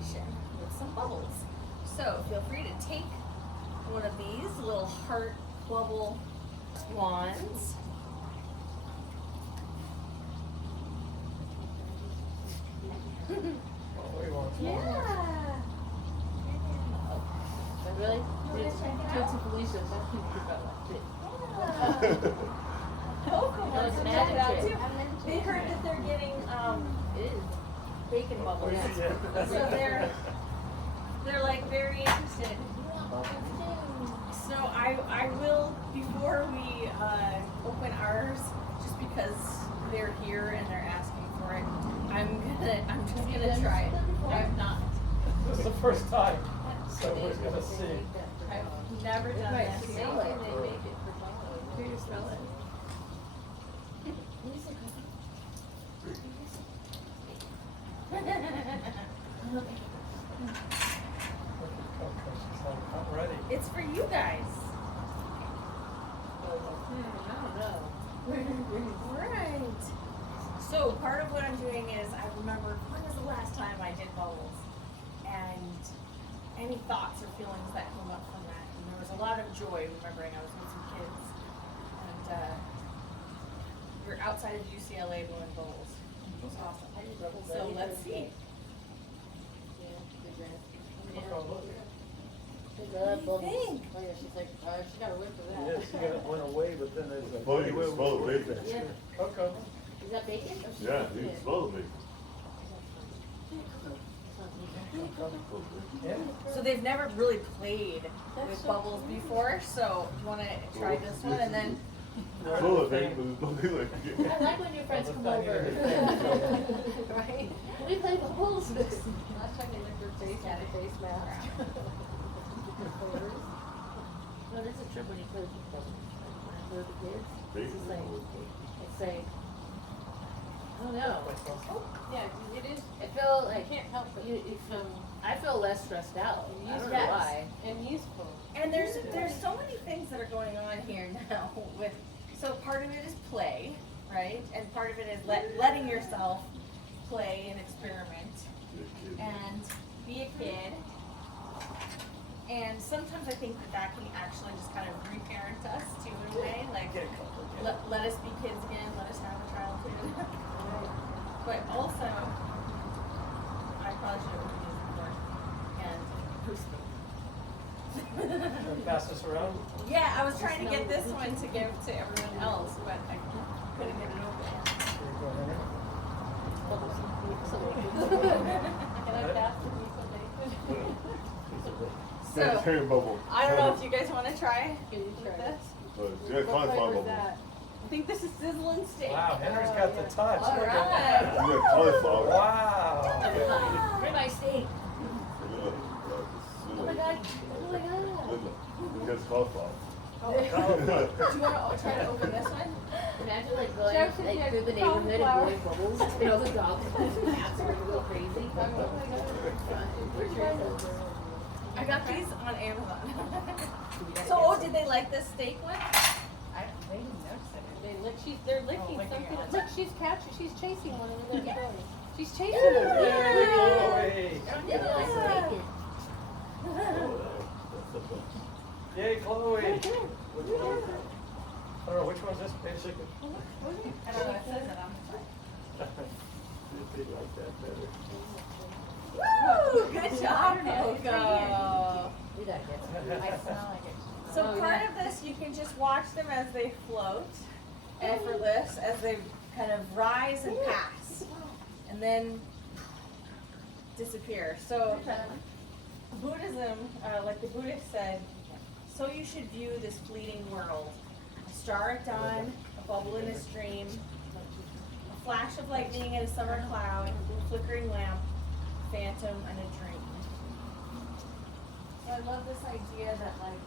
relaxation with some bubbles. So feel free to take one of these little heart bubble wands. Yeah. Really? It's Felicia. Coconuts It's check it out magic. too. They heard that they're getting bacon bubbles. Yeah. So they're like very interested. So I will, before we open ours, just because they're here and they're asking for it, I'm just gonna try it. I've not. This is the first time, so we're gonna see. I've never done Right, this. they make it for Bolo. Do you smell it? I'm ready. It's for you guys. I don't know. Right. So part of what I'm doing is I remember when was the last time I did bubbles, and any thoughts or feelings that come up from that. And there was a lot of joy remembering I was with some kids, and we were outside of UCLA blowing bubbles. It was awesome. So let's see. Love What do you think? Oh yeah, she's like, she got a whip of that. Yes, you got it went away, but then there's a. Oh, you can smell the bacon. Yeah. Okay. Is that bacon? Or Yeah, you can smell the bacon. Yeah. So they've never really played with bubbles before, so you want to try this one and then. Smell the bacon, but it's nothing like I like when your friends come over. Right? We play bubbles. Last time they looked her face, had a face mask. No, this is true when you play with bubbles. When I play with the kids, it's the same. It's like, I don't know. Yeah, it is. I feel like Can't help it. you feel. I feel less stressed out. I don't know Yes. why. And useful. And there's so many things that are going on here now with, so part of it is play, right? And part of it is letting yourself play and experiment and be a kid. And sometimes I think that can actually just kind of reparent us too in a way, like let us be kids again, let us have a childhood. But also, I probably should have used it before. And Pass this around. yeah, I was trying to get this one to give to everyone else, but I couldn't get it open. Can I pass the piece of bacon? Yeah, cherry bubble. I don't know if you guys want to try Can you with try this. Yeah, What cauliflower flavor is bubble. that? I think this is sizzling steak. Wow, Henry's got the touch. All Look at right. You got cauliflower. Wow. Bring my steak. Yeah, Oh my god. Oh my god. It has cauliflower. Do you want to try to open this one? Imagine like going Jeff, did you like through the have neighborhood and cauliflower? blowing bubbles. And all the dogs and cats are gonna go crazy. I got these on Amazon. So, did they like this steak one? They didn't notice it. They're licking licking something. it. Look, she's catching. She's chasing one of them. Yeah. She's chasing them. Chloe. Yeah, they like bacon. Yay, Chloe. I don't know, which one's this basically? I don't know, it says it on the side. They like that better. Woo! Good job, Coco. We gotta get some. I smell like it. So Oh, part yeah. of this, you can just watch them as they float, and for this, as they kind of rise and pass, and then disappear. So Buddhism, like the Buddhist said, so you should view this fleeting world. A star at dawn, a bubble in a stream, a flash of lightning in a summer cloud, a flickering lamp, a phantom, and a dream. So I love this idea that like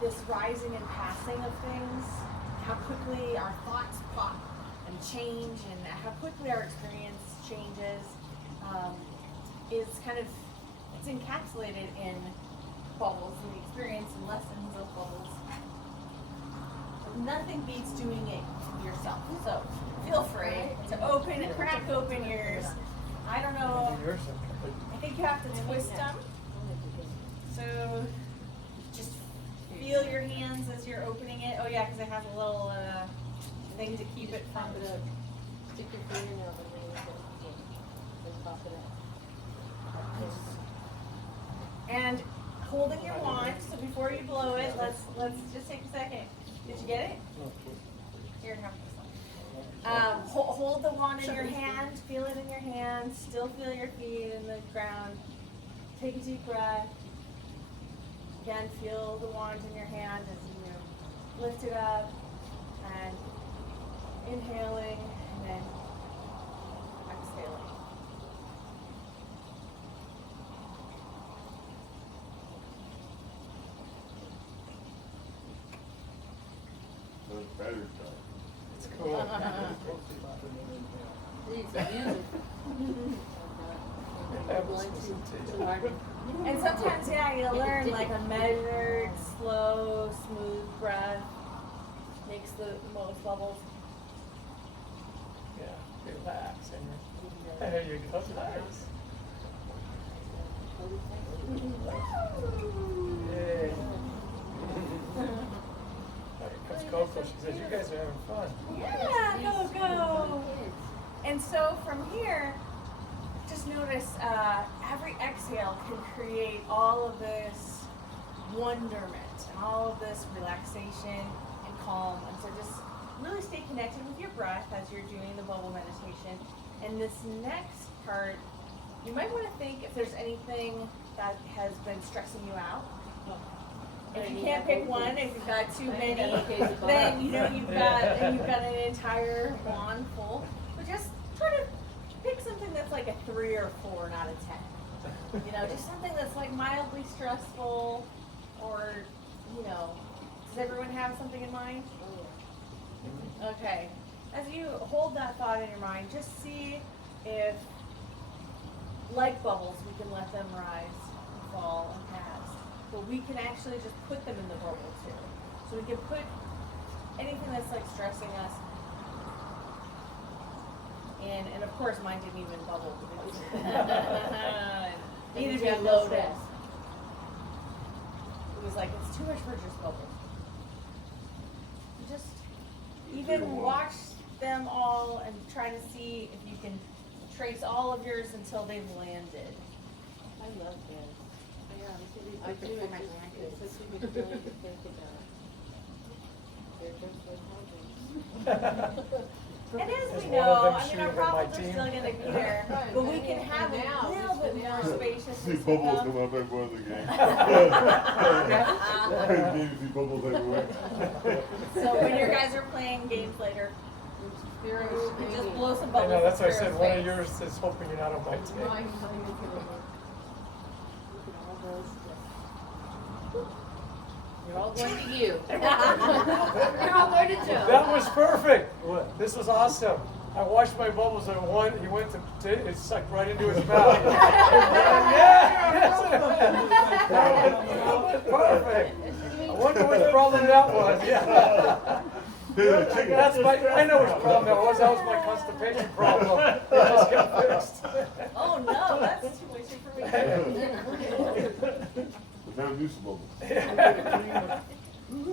this rising and passing of things, how quickly our thoughts pop and change, and how quickly our experience changes, is kind of, it's encapsulated in bubbles and the experience and lessons of bubbles. Nothing beats doing it yourself. So feel free to crack open yours. I don't know. Yours I think you have to twist them. So just feel your hands as you're opening it. Oh yeah, because it has a little thing to keep it from the. Stick your fingernails in there and pop it out. And holding your wand. So before you blow it, let's just take a second. Did you get it? Here, have this one. Hold the wand in your hand. Feel it in your hand. Still feel your feet in the ground. Take a deep breath. Again, feel the wand in your hand as you lift it up and inhaling and then exhaling. That's better time. It's cool. Needs some music. Too hard. And sometimes, yeah, you learn like a measured, slow, smooth breath makes the most bubbles. Yeah, relax. And there you go. Nice. Yay. Coach Coco, she says, you guys are having fun. Yeah, go. And so from here, just notice every exhale can create all of this wonderment and all of this relaxation and calm. And so just really stay connected with your breath as you're doing the bubble meditation. And this next part, you might want to think if there's anything that has been stressing you out. If you can't pick one, if you've got too many, then you know you've got an entire wand full. But just try to pick something that's like a 3 or 4, not a 10. You know, just something that's like mildly stressful, or does everyone have something in mind? Okay. As you hold that thought in your mind, just see if, like bubbles, we can let them rise and fall and pass. But we can actually just put them in the bubble too. So we can put anything that's like stressing us in, and of course mine didn't even bubble. Needed to be loaded. It was like, it's too much for just bubbles. Just even watch them all and try to see if you can trace all of yours until they've landed. I love this. I do it for my grandkids. It's such a good feeling to think about. They're just like husbands. And as There's we one of know, them I mean, our shooting at my problems are team. still going to be there, but we can have a little bit more spaciousness See with bubbles them. come up everywhere in the game. You see bubbles everywhere. So when your guys are playing games later, you can just blow some I bubbles. know, that's why I in said Spirit's one of face. yours is hoping you're not on my team. You're all going to you. You're all going to Joe. That was perfect. This was awesome. I watched my bubbles and he went to it sucked right into his mouth. That went perfect. I wonder which problem that was. Yeah. That's I know which problem that was. That was my constipation problem. It just got fixed. Oh no, that's too much information. But now do some bubbles.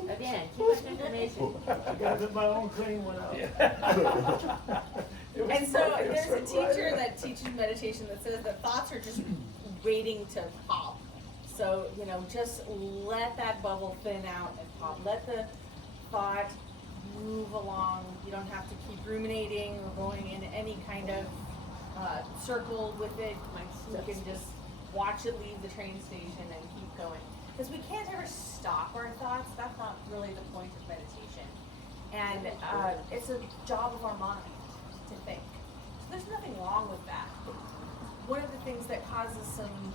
Again, too much information. I gotta get my own clean one out. And so there's a teacher that teaches meditation that says that thoughts are just waiting to pop. So, just let that bubble thin out and pop. Let the thought move along. You don't have to keep ruminating or going in any kind of circle with it. You can just watch it leave the train station and keep going. Because we can't ever stop our thoughts. That's not really the point of meditation. And it's a job of our mind to think. So there's nothing wrong with that. One of the things that causes some,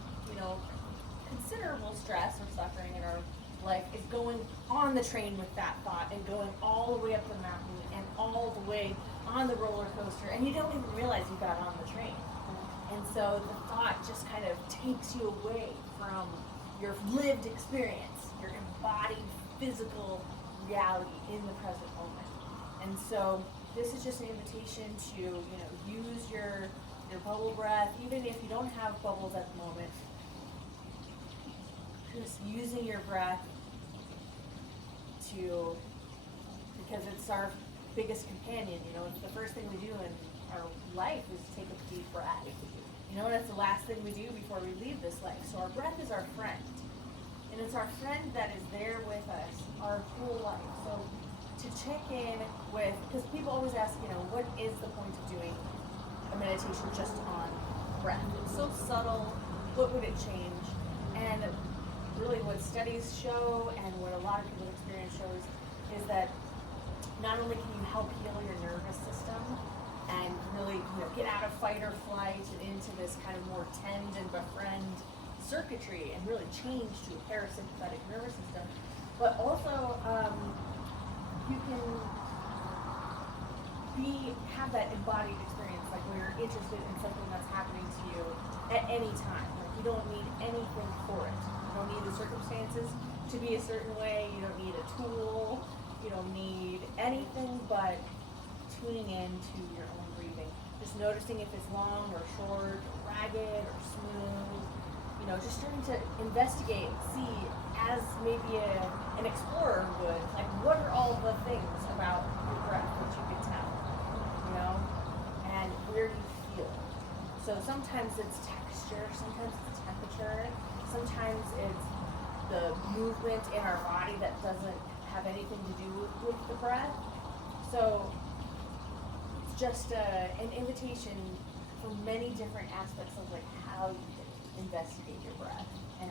considerable stress or suffering in our life is going on the train with that thought and going all the way up the mountain and all the way on the roller coaster, and you don't even realize you got on the train. And so the thought just kind of takes you away from your lived experience, your embodied physical reality in the present moment. And so this is just an invitation to, you know, use your bubble breath, even if you don't have bubbles at the moment. Just using your breath to, because it's our biggest companion, you know, it's the first thing we do in our life is take a deep breath. You know, and it's the last thing we do before we leave this life. So our breath is our friend. And it's our friend that is there with us our whole life. So to check in with, because people always ask, you know, what is the point of doing a meditation just on breath? It's so subtle. What would it change? And really what studies show and what a lot of people's experience shows is that not only can you help heal your nervous system and really, you know, get out of fight or flight and into this kind of more tend and befriend circuitry and really change to a parasympathetic nervous system, but also you can have that embodied experience, like where you're interested in something that's happening to you at any time. Like you don't need anything for it. You don't need the circumstances to be a certain way. You don't need a tool. You don't need anything but tuning in to your own breathing. Just noticing if it's long or short, or ragged or smooth. You know, just starting to investigate, see as maybe an explorer would, like what are all the things about your breath that you can tell, you know, and where do you feel? So sometimes it's texture, sometimes it's temperature, sometimes it's the movement in our body that doesn't have anything to do with the breath. So it's just an invitation for many different aspects of like how you can investigate your breath. And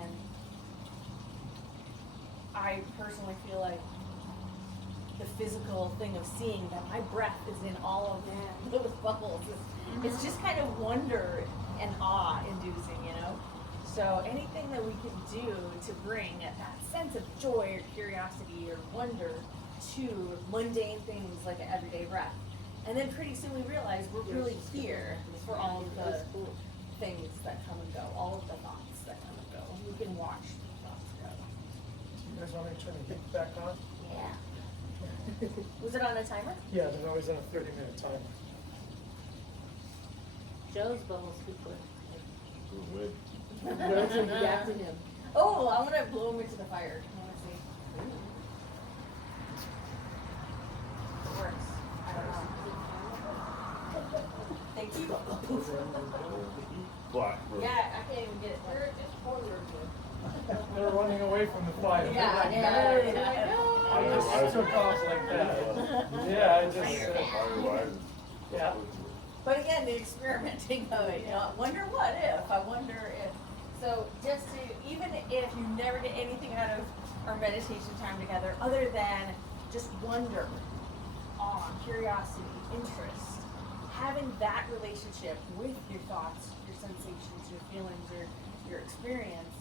I personally feel like the physical thing of seeing that my breath is in all of those bubbles it's just kind of wonder and awe inducing, you know. So anything that we can do to bring that sense of joy or curiosity or wonder to mundane things like an everyday breath. And then pretty soon we realize we're really here for all of the things that come and go, all of the thoughts that come and go. We can watch the thoughts go. You guys want me to turn the heat back on? Yeah. Was it on a timer? Yeah, there's always on a 30-minute timer. Joe's bubbles too quick. Go away. Joe's gonna be back to him. Oh, I want to blow them into the fire. I want to see. It works. I don't know. Thank you. Black. Yeah, I can't even get it. There, it's polar good. They're running away from the fire. Yeah, yeah. I just took off like that. Yeah, I just, yeah. But again, the experimenting of it, you know, I wonder what if, I wonder if. So just to, even if you never get anything out of our meditation time together, other than just wonder, awe, curiosity, interest, having that relationship with your thoughts, your sensations, your feelings, your experience,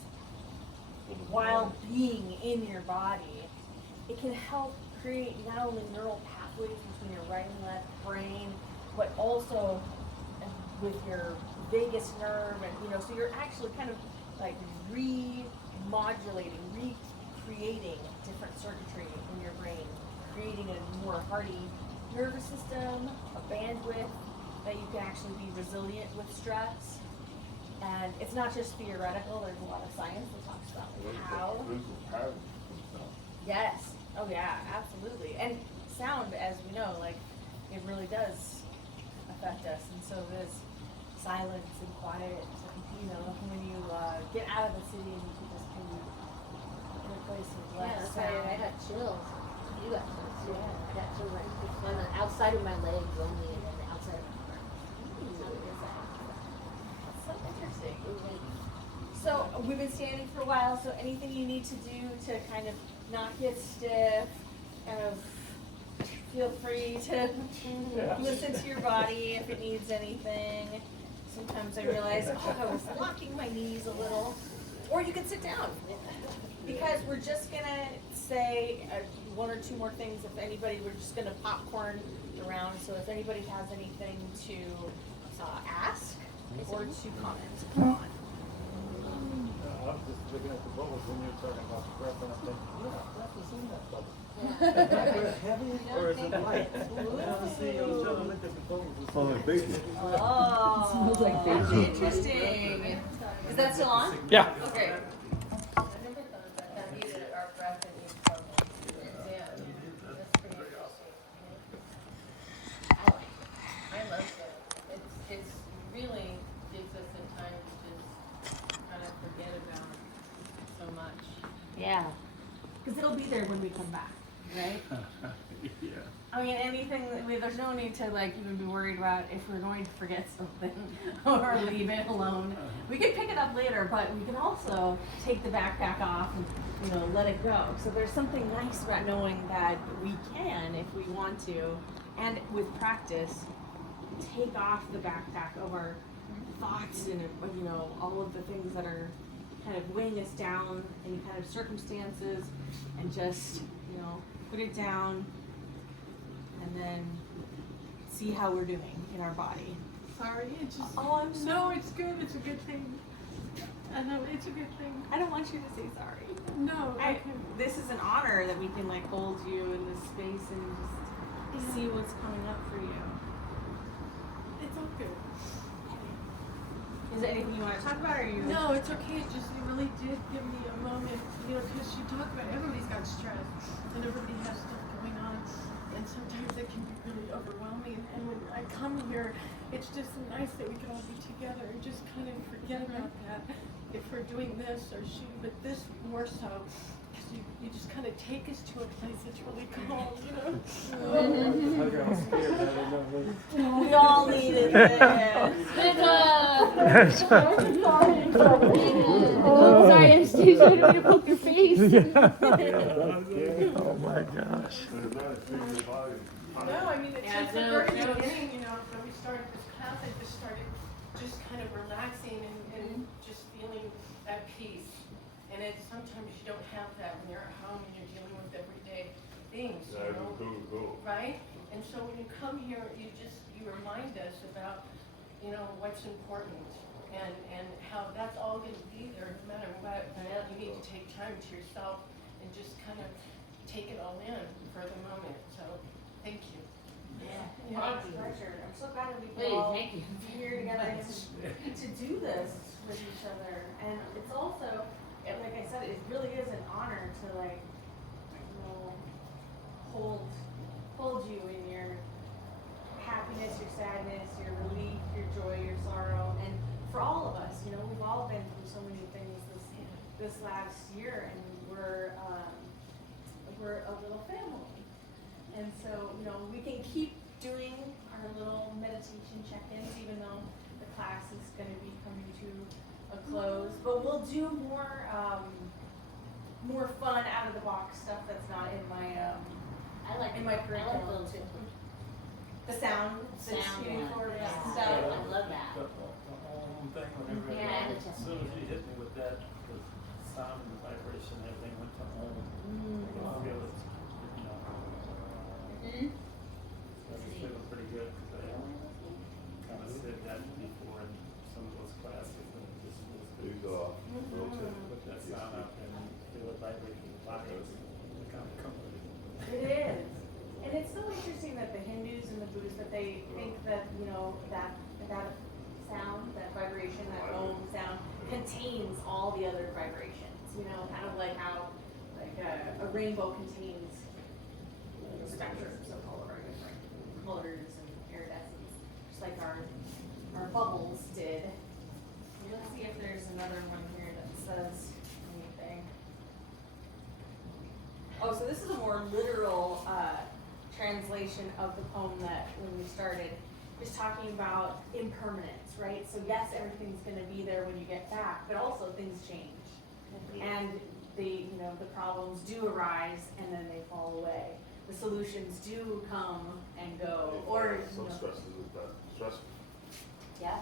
while being in your body, it can help create not only neural pathways between your right and left brain, but also with your vagus nerve, and you know, so you're actually kind of like remodulating, recreating different circuitry in your brain, creating a more hardy nervous system, a bandwidth that you can actually be resilient with stress. And it's not just theoretical, there's a lot of science that talks about like how. Yes. Oh yeah, absolutely. And sound, as we know, like it really does affect us. And so there's silence and quiet. And, you know, when you get out of the city and you can just be in a place of Yeah, less that's why I sound. got chills. You got chills too. I got chills right on the outside of my legs only, and then the outside of my arm. That's so interesting. So we've been standing for a while. So anything you need to do to kind of not get stiff, kind of feel free to listen to your body if it needs anything. Sometimes I realize, oh, I was locking my knees a little. Or you can sit down. Because we're just gonna say one or two more things. If anybody, we're just gonna popcorn around. So if anybody has anything to ask or to comment on. I was just looking at the bubbles when you were talking about the breath, and I'm thinking, yeah, breath is in that bubble. Yeah. Heavy or is it light? Let's see, I was trying to look at the bubbles. Oh, like bacon. Oh. Smells like bacon. Interesting. Is that still on? Yeah. Okay. I never thought about that either, our breath and each bubble. Yeah, that's pretty interesting. I love that. It's really gives us the time to just kind of forget about so much. Yeah. Because it'll be there when we come back, right? Yeah. I mean, there's no need to like even be worried about if we're going to forget something or leave it alone. We can pick it up later, but we can also take the backpack off and, let it go. So there's something nice about knowing that we can, if we want to, and with practice, take off the backpack of our thoughts and, all of the things that are kind of weighing us down, any kind of circumstances, and just, put it down and then see how we're doing in our body. Sorry, it's just. Oh, I'm sorry. No, it's good. It's a good thing. I know it's a good thing. I don't want you to say sorry. No, This is an honor that we can like hold you in this space and just see what's coming up for you. it's all good. Is there anything you want to talk about, or are you? No, it's okay. It just it really did give me a moment, because you talk about everybody's got stress and everybody has stuff going on, and sometimes it can be really overwhelming. And when I come here, it's just nice that we can all be together and just kind of forget about that if we're doing this or shoot, but this more so. Because you just kind of take us to a place that's really calm, I got scared, I didn't know. We all needed this. Oh, sorry, I'm still trying to poke your face. Oh my gosh. No, I mean, it's Yeah, just the no, very no. beginning, when we started this class, I just started kind of relaxing and just feeling at peace. And sometimes you don't have that when you're at home and you're dealing with everyday things, right? And so when you come here, you remind us about, what's important and how that's all going to be there no matter what. You need to take time to yourself and just kind of take it all in for the moment. So, thank you. Yeah, my pleasure. I'm so glad that we Please, could all thank you. be here together to do this with each other. And it's also, like I said, it really is an honor to hold you in your happiness, your sadness, your relief, your joy, your sorrow. And for all of us, we've all been through so many things this last year, and we're a little family. And so, we can keep doing our little meditation check-ins, even though the class is going to be coming to a close. But we'll do more fun, out of the box stuff that's not in my in my curriculum too. The sound shooting forward and stuff. I love that. The whole thing, whenever, Yeah. as soon as you hit me with that, the sound and the vibration, everything went to home. I can feel it, Mm-hmm. I was feeling pretty good, because I kind of said that before in some of those classes, and it just feels good. Put that sound out there and feel it vibrate in the body, it's kind of comforting. It is. And it's so interesting that the Hindus and the Buddhists, that they think that, that sound, that vibration, that Om sound contains all the other vibrations, kind of like how a rainbow contains spectrums of all of our different colors and iridescence, just like our bubbles did. Let's see if there's another one here that says anything. Oh, so this is a more literal translation of the poem that when we started was talking about impermanence, right? So yes, everything's going to be there when you get back, but also things change, and the problems do arise and then they fall away. The solutions do come and go, or Some stresses is that stressful, yeah.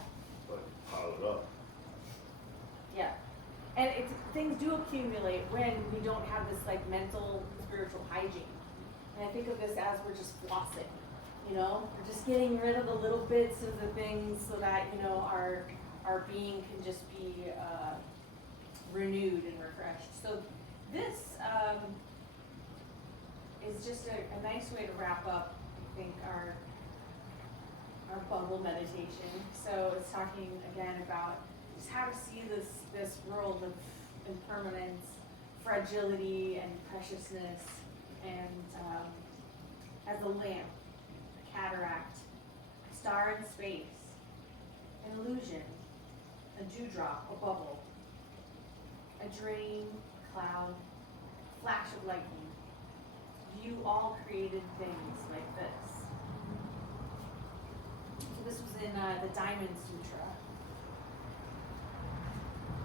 but pile it up. Yeah, and things do accumulate when we don't have this like mental, spiritual hygiene. And I think of this as we're just flossing, we're just getting rid of the little bits of the things so that our being can just be renewed and refreshed. So this is is just a nice way to wrap up, I think, our bubble meditation. So it's talking again about just how to see this world of impermanence, fragility, and preciousness, and as a lamp, a cataract, a star in space, an illusion, a dewdrop, a bubble, a drain, a cloud, a flash of lightning. View all created things like this. So this was in the Diamond Sutra.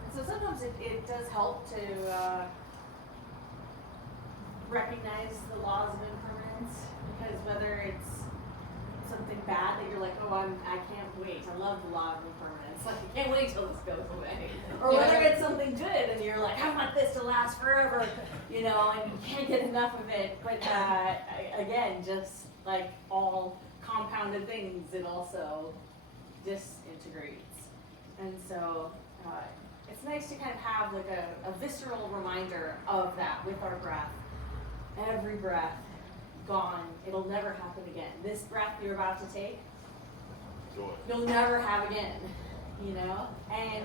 And so sometimes it does help to recognize the laws of impermanence, because whether it's something bad that you're like, oh, I can't wait, I love the law of impermanence, like I can't wait till this goes away, or whether it's something good and you're like, I want this to last forever, you know, and you can't get enough of it. But again, just like all compounded things, it also disintegrates. And so it's nice to kind of have like a visceral reminder of that with our breath. Every breath, gone. It'll never happen again. This breath you're about to take, Joy. you'll never have again, you know? And